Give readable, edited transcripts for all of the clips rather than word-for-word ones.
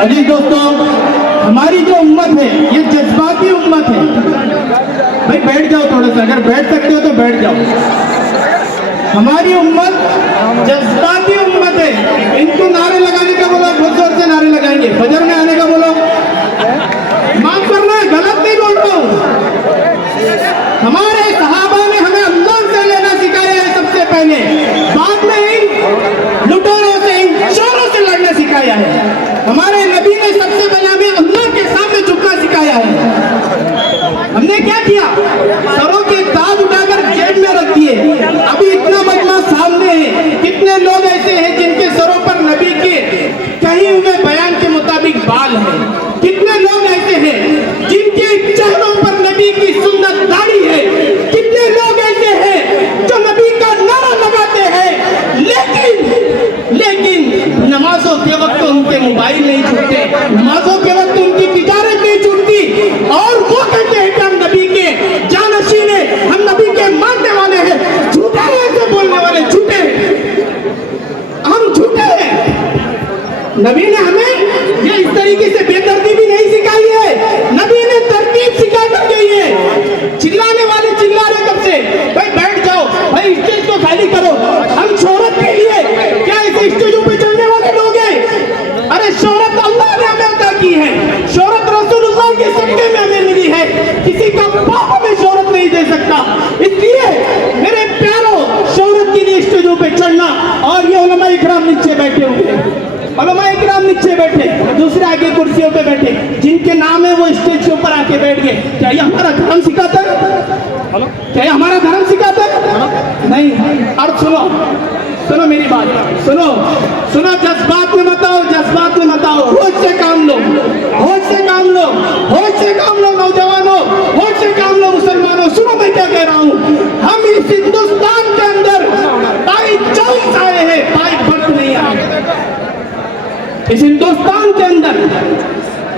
अजीज दोस्तों, हमारी जो उम्मत है ये जज्बाती उम्मत है। भाई बैठ जाओ थोड़ा सा, अगर बैठ सकते हो तो बैठ जाओ। हमारी उम्मत जज्बाती उम्मत है। इनको नारे लगाने का बोलो, बहुत जोर से नारे लगाएंगे। फजर में आने का बोलो, माफ करना गलत नहीं बोल रहा हूँ। हमारे सहाबा ने हमें अल्लाह से लेना सिखाया है सबसे पहले, बाद में इन लुटेरों से, इन चोरों से लड़ना सिखाया है। हमारे नबी ने सबसे पहले हमें अल्लाह के सामने झुकना सिखाया है। हमने क्या किया? सरों के ताज उठाकर जेब में रख दिए। अभी इतना मजमा सामने है, कितने लोग ऐसे हैं जिनके सरों पर नबी के कहीं हुए बयान के मुताबिक बाल हैं? कितने लोग ऐसे हैं जिनके चेहरों पर नबी की सुन्नत दाढ़ी है? कितने लोग ऐसे हैं जो नबी का नारा लगाते हैं, लेकिन नमाजों के वक्त उनके मोबाइल नहीं छूटते, नमाजों के वक्त उनकी तिजारत नहीं छूटती, और वो कहते हैं कि हम नबी के जानशीन हैं, हम नबी के मानने वाले हैं। झूठे ऐसे बोलने वाले झूठे, हम झूठे हैं। नबी ने हमें ये इस तरीके से बेदर्दी भी नहीं सिखाई है, नबी ने तरतीब सिखा कर गई है। चिल्लाने वाले चिल्ला रहे कब से? भाई बैठ जाओ, भाई स्टेज को खाली करो। हम शोहरत के लिए क्या ऐसे स्टेजों पे चढ़ने वाले लोग हैं? अरे शोहरत अल्लाह ने हमें अता की है, शोहरत रसूलुल्लाह के सदके में हमें मिली है। किसी का बाप हमें शोहरत नहीं दे सकता। इसलिए मेरे प्यारों, शोहरत के लिए स्टेजों पे चढ़ना, और ये उलमा इकराम नीचे बैठे हुए हैं, उलमा इकराम नीचे बैठे, दूसरे आगे कुर्सियों पे बैठे, जिनके नाम है वो स्टेज के ऊपर आके बैठ गए। क्या ये हमारा धर्म सिखाता है? क्या ये हमारा धर्म सिखाता है? नहीं। और सुनो मेरी बात, सुनो, जज्बात में मत आओ, जज्बात में मत आओ। होश से काम लो, होश से काम लो, होश से काम लो नौजवानों, होश से काम लो मुसलमानों। सुनो मैं क्या कह रहा हूँ। हम इस हिंदुस्तान के अंदर बाई चॉइस आए हैं, बाई बर्थ नहीं आए। इस हिंदुस्तान के अंदर,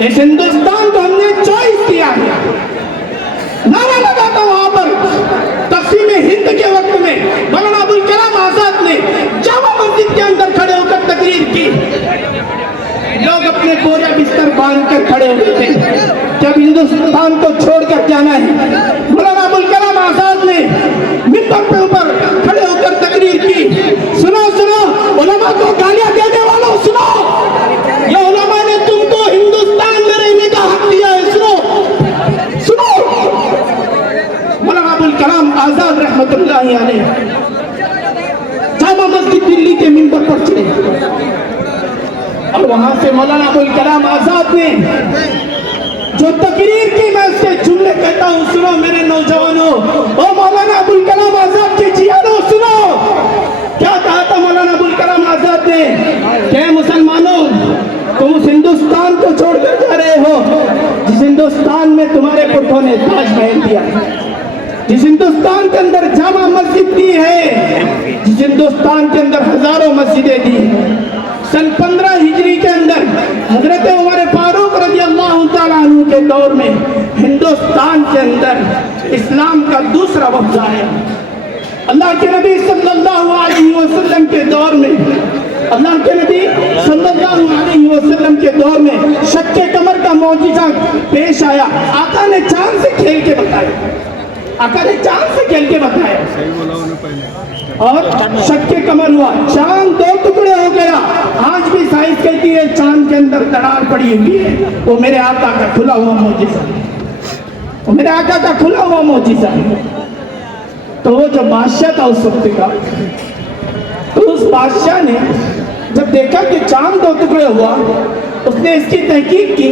इस हिंदुस्तान को हमने चॉइस किया है। नारा लगा था वहां पर तक़सीम हिंद के वक्त में, मौलाना अबुल कलाम आजाद ने जामा मस्जिद के अंदर खड़े होकर तकरीर की। लोग अपने बोरे बिस्तर बांध कर खड़े हुए थे, जब हिंदुस्तान को छोड़कर जाना है। मौलाना अबुल कलाम आजाद ने मिंबर पे ऊपर खड़े होकर तकरीर की। सुनो, उलमा को गालियां देने वालों सुनो, ये उलमा ने तुमको हिंदुस्तान में रहने का हक दिया है। सुनो, मौलाना अबुल कलाम आजाद रहमतुल्लाह अलैह जामा मस्जिद दिल्ली के मिंबर पर चढ़े, और वहां से मौलाना अबुल कलाम आजाद ने जो तकरीर की, मैं उसके जुमले कहता हूँ। सुनो मेरे नौजवानों, ओ मौलाना अबुल कलाम आजाद के जियानो, सुनो क्या कहा था मौलाना अबुल कलाम आजाद ने। क्या मुसलमानों, तुम उस हिंदुस्तान को छोड़कर जा रहे हो जिस हिंदुस्तान में तुम्हारे पुरखों ने ताजमहल दिया, जिस हिंदुस्तान के अंदर जामा मस्जिद दी है, जिस हिंदुस्तान के अंदर हजारों मस्जिदें दी हैं। सन 15 हिजरी के अंदर हजरत उमर फारूक रज़ियल्लाहु ताला अन्हु के दौर में हिंदुस्तान के अंदर इस्लाम का दूसरा वफ्द आया। अल्लाह के नबी सल्लल्लाहु अलैहि वसल्लम के दौर में, अल्लाह के नबी सल्लल्लाहु अलैहि वसल्लम के दौर में शक्के कमर का मौजिज़ा पेश आया। आका ने चांद से खेल के बताया, आका ने चांद से खेल के बताया, और शक्के कमर हुआ, चांद 2 टुकड़े हो गया। आज भी साइंस कहती है चांद के अंदर दरार पड़ी हुई है। वो मेरे आका का खुला हुआ मौजिज़ा, वो मेरे आका का खुला हुआ मौजिज़ा है। तो वो जो बादशाह था उस वक्त का, तो उस बादशाह ने जब देखा कि चांद 2 टुकड़े हुआ, उसने इसकी तहकीक की,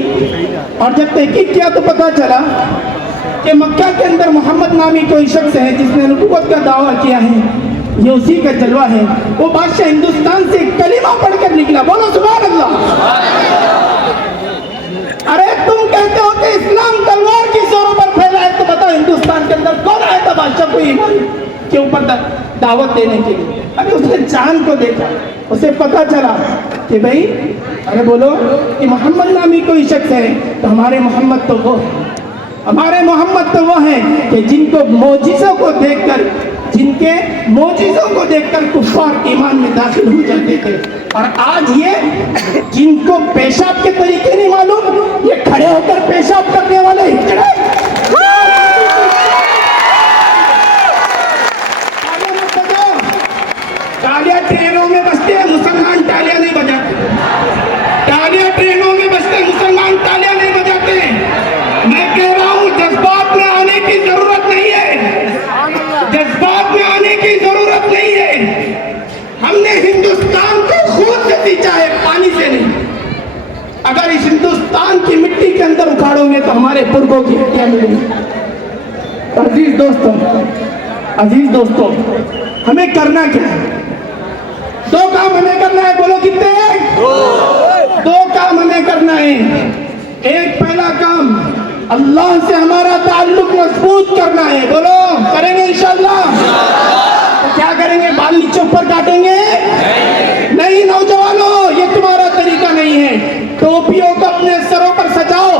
और जब तहकीक किया तो पता चला कि मक्का के अंदर मोहम्मद नामी कोई शख्स है जिसने नबूवत का दावा किया है, ये उसी का जलवा है। वो बादशाह हिंदुस्तान से कलीमा पढ़कर निकला। बोलो सुभान अल्लाह। अरे तुम कहते हो कि इस्लाम तलवार की जोरों पर फैला है, तो बताओ हिंदुस्तान के अंदर कौन आया था बादशाह को ईमान के ऊपर दावत देने के लिए? अरे उसने चांद को देखा, उसे पता चला कि भाई, अरे बोलो कि मोहम्मद नामी कोई शख्स है, तो हमारे मोहम्मद तो वो है, हमारे मोहम्मद तो वो हैं कि जिनको मौजिज़ों को देखकर, जिनके मौजिज़ों को देखकर कुफ्फार ईमान में दाखिल हो जाते थे। और आज ये जिनको पेशाब के तरीके اگر اس ہندوستان کی مٹی کے اندر اکھاڑو گے تو ہمارے پرگوں کی ہڈیاں ملیں گی۔ عزیز دوستوں ہمیں کرنا کیا ہے؟ دو کام ہمیں کرنا ہے، بولو کتنے ہیں؟ دو کام ہمیں کرنا ہے۔ ایک پہلا کام اللہ سے ہمارا تعلق مضبوط کرنا ہے، بولو کریں گے انشاءاللہ؟ تو کیا کریں گے؟ بال نیچے اوپر کاٹیں گے؟ نہیں نوجوانوں، یہ تمہارا طریقہ نہیں ہے۔ ٹوپیوں کو اپنے سروں پر سجاؤ،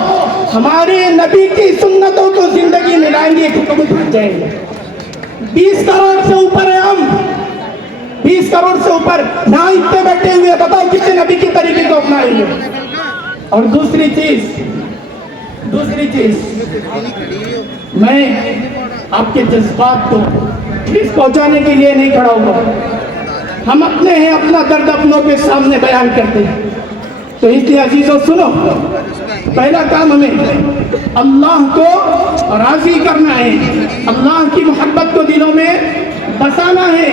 ہمارے نبی کی سنتوں کو زندگی میں لائیں گے، حکومت بن جائیں گے۔ 20 کروڑ سے اوپر ہے ہم، 20 کروڑ سے اوپر یہاں اتنے بیٹھے ہوئے، بتاؤ کتنے نبی کی طریقے کو اپنائیں گے؟ اور دوسری چیز میں آپ کے جذبات کو ٹھیس پہنچانے کے لیے نہیں کھڑا ہوا، ہم اپنے ہیں، اپنا درد اپنوں کے سامنے بیان کرتے ہیں۔ تو اس لیے عزیزو سنو، پہلا کام ہمیں اللہ کو راضی کرنا ہے، اللہ کی محبت کو دلوں میں بسانا ہے۔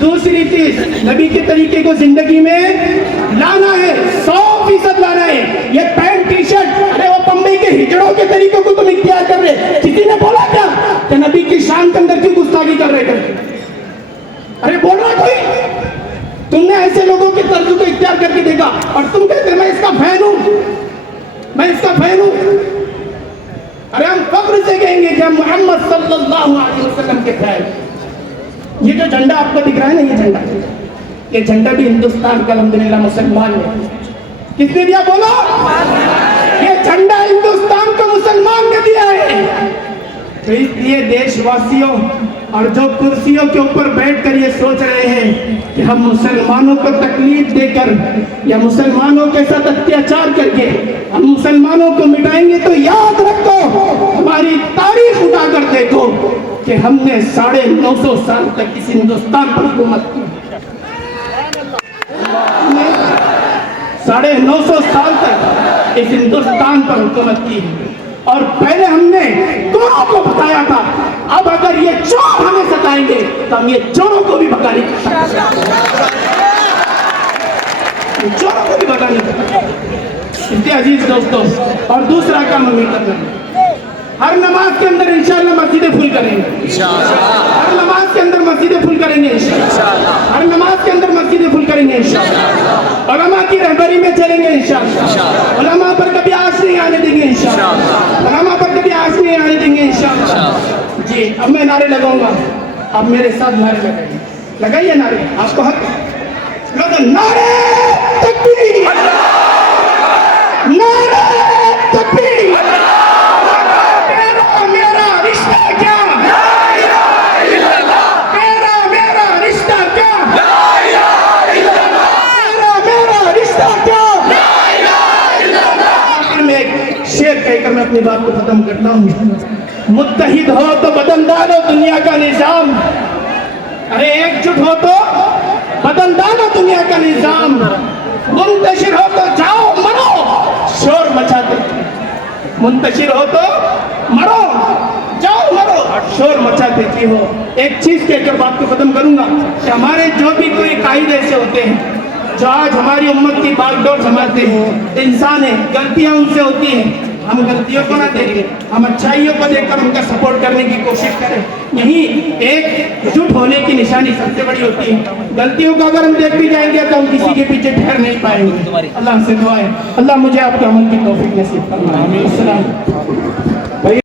دوسری چیز نبی کے طریقے کو زندگی میں لانا ہے، 100% لانا ہے۔ یہ پینٹ ٹی شرٹ، ارے وہ بمبئی کے ہجڑوں کے طریقوں کو تم اختیار کر رہے، کسی نے بولا کیا کہ نبی کی شان کے اندر کیوں گستاخی کر رہے تھے؟ ارے بول رہا کوئی؟ تم نے ایسے لوگوں کے طرز کو اختیار کر کے دیکھا اور تم کہتے میں اس کا فین ہوں، میں اس کا فین ہوں۔ ارے ہم فخر سے کہیں گے کہ ہم محمد صلی اللہ علیہ وسلم کے فین۔ یہ جو جھنڈا آپ کو دکھ رہا ہے نا، یہ جھنڈا بھی ہندوستان کا الحمدللہ مسلمان نے کس نے دیا؟ بولو، یہ جھنڈا ہندوستان کو مسلمان نے دیا ہے۔ تو اس لیے دیش واسیوں اور جو کرسیوں کے اوپر بیٹھ کر یہ سوچ رہے ہیں کہ ہم مسلمانوں کو تکلیف دے کر یا مسلمانوں کے ساتھ اتیاچار کر کے ہم مسلمانوں کو مٹائیں گے، تو یاد رکھو، ہماری تاریخ اٹھا کر دیکھو کہ ہم نے 950 سال تک اس ہندوستان پر حکومت کی۔ 950 سال تک اس ہندوستان پر حکومت کی، اور پہلے ہم نے چوروں کو بتایا تھا، اب اگر یہ چور ہمیں ستائیں گے تو ہم یہ چوروں کو بھی بھگا نہیں سکتے۔ اس لیے عزیز دوستوں، اور دوسرا کام ہمیں کرنا ہے، ہر نماز کے اندر انشاءاللہ مسجدیں فل کریں گے، ہر نماز کے اندر مسجدیں فل کریں گے انشاءاللہ، ہر نماز کے اندر مسجدیں فل کریں گے انشاءاللہ، علماء کی رہبری میں چلیں گے انشاءاللہ، علماء پر کبھی آنچ نہیں آنے دیں گے انشاءاللہ، علماء پر کبھی آنچ نہیں آنے دیں گے انشاءاللہ۔ جی اب میں نعرے لگاؤں گا، آپ میرے ساتھ نعرے لگائیے نعرے، آپ کو حق ہے۔ نعرے تکبیر، نعرے تکبیر، میں اپنی بات کو ختم کرتا ہوں۔ متحد ہو تو بدل ڈالو دنیا کا نظام، ارے ایک جٹ ہو تو بدل ڈالو دنیا کا نظام، منتشر ہو تو جاؤ مرو شور مچاتے، منتشر ہو تو مرو جاؤ مرو شور مچاتے کی ہو۔ ایک چیز کہہ کر بات کو ختم کروں گا کہ ہمارے جو بھی کوئی قائد ایسے ہوتے ہیں جو آج ہماری امت کی باغ ڈور سنبھالتے ہیں، انسان ہیں، غلطیاں ان سے ہوتی ہیں، ہم غلطیوں کو نہ دیکھیں، ہم اچھائیوں کو دیکھ کر ان کا سپورٹ کرنے کی کوشش کریں۔ یہی ایک جٹ ہونے کی نشانی سب سے بڑی ہوتی ہے۔ غلطیوں کو اگر ہم دیکھ بھی جائیں گے تو ہم کسی کے پیچھے ٹھہر نہیں پائیں گے۔ اللہ سے دعا ہے اللہ مجھے آپ کے عمل کی توفیق نصیب فرمائے۔ السلام